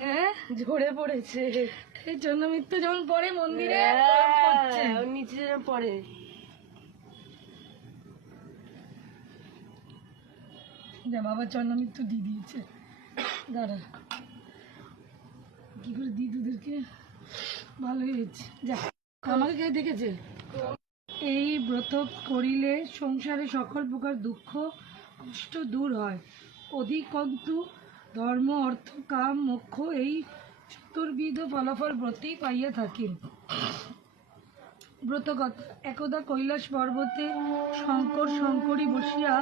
হ্যাঁ ঝরে পড়েছে। এই চন্দ্রমিত্র যেমন পড়ে মন্দিরে ওর নিচে যেন পড়ে। যা বাবা চন্দ্রমিত্র দিয়ে দিয়েছে, দাঁড়া কি করে দিই তোদেরকে, ভালোই হয়েছে। যা আমাকে কে দেখেছে। এই ব্রত করিলে সংসারে সকল প্রকার দুঃখ কষ্ট দূর হয়। অধিকন্তু ধর্ম অর্থ কাম মোক্ষ এই চতুর্বিধ ফলাফল ব্রতেই পাইয়া থাকেন। ব্রতকথা। একদা কৈলাস পর্বতে শঙ্করী বসিয়া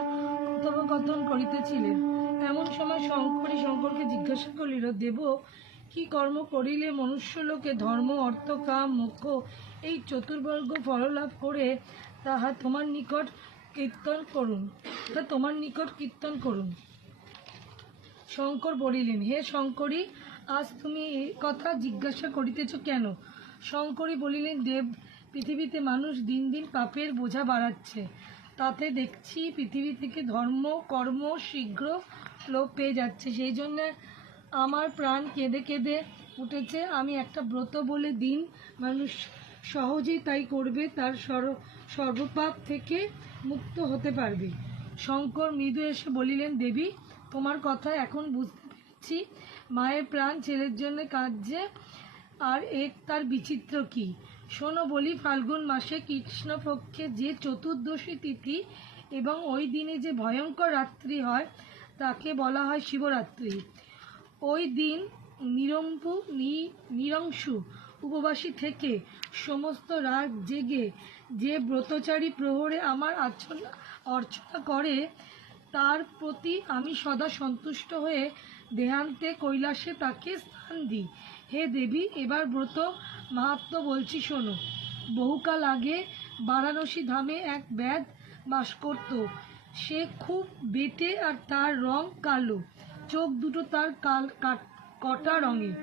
কথোপকথন করিতেছিলেন। এমন সময় শঙ্করকে জিজ্ঞাসা করিল, দেব, কি কর্ম করিলে মনুষ্যলোকে ধর্ম অর্থ কাম মোক্ষ এই চতুর্বর্গ ফললাভ করে তাহা তোমার নিকট কীর্তন করুন। শঙ্কর বলিলেন, হে শঙ্করী, আজ তুমি এই কথা জিজ্ঞাসা করিতেছ কেন? শঙ্করী বলিলেন, দেব, পৃথিবীতে মানুষ দিন দিন পাপের বোঝা বাড়াচ্ছে। তাতে দেখছি পৃথিবী থেকে ধর্ম কর্ম শীঘ্র লোপ পেয়ে যাচ্ছে। সেই জন্য আমার প্রাণ কেঁদে কেঁদে উঠেছে। আমি একটা ব্রত বলে দিন, মানুষ সহজেই তাই করবে, তার সর্বপাপ থেকে মুক্ত হতে পারবে। শঙ্কর মৃদু এসে বলিলেন, দেবী, তোমার কথা এখন বুঝতে পেরেছি। মায়ের প্রাণ ছেলের জন্য কাঁদছে, আর তার বিচিত্র কি শোনো বলি। ফাল্গুন মাসে কৃষ্ণপক্ষে যে চতুর্দশী তিথি এবং ওই দিনে যে ভয়ঙ্কর রাত্রি হয় তাকে বলা হয় শিবরাত্রি। ওই দিন নিরংশু উপবাসী থেকে সমস্ত রাত জেগে যে ব্রতচারী প্রহরে আমার অর্চনা করে তার প্রতি আমি সদা সন্তুষ্ট হয়ে দেহান্তে কৈলাসে তাকে স্থান দিই। হে দেবী, এবার ব্রত মাহাত্ম্য বলছি শোনো। বহুকাল আগে বারাণসী ধামে এক ব্যাধ বাস করত। সে খুব বেঁটে আর তার রং কালো, চোখ দুটো তার কটা রঙের।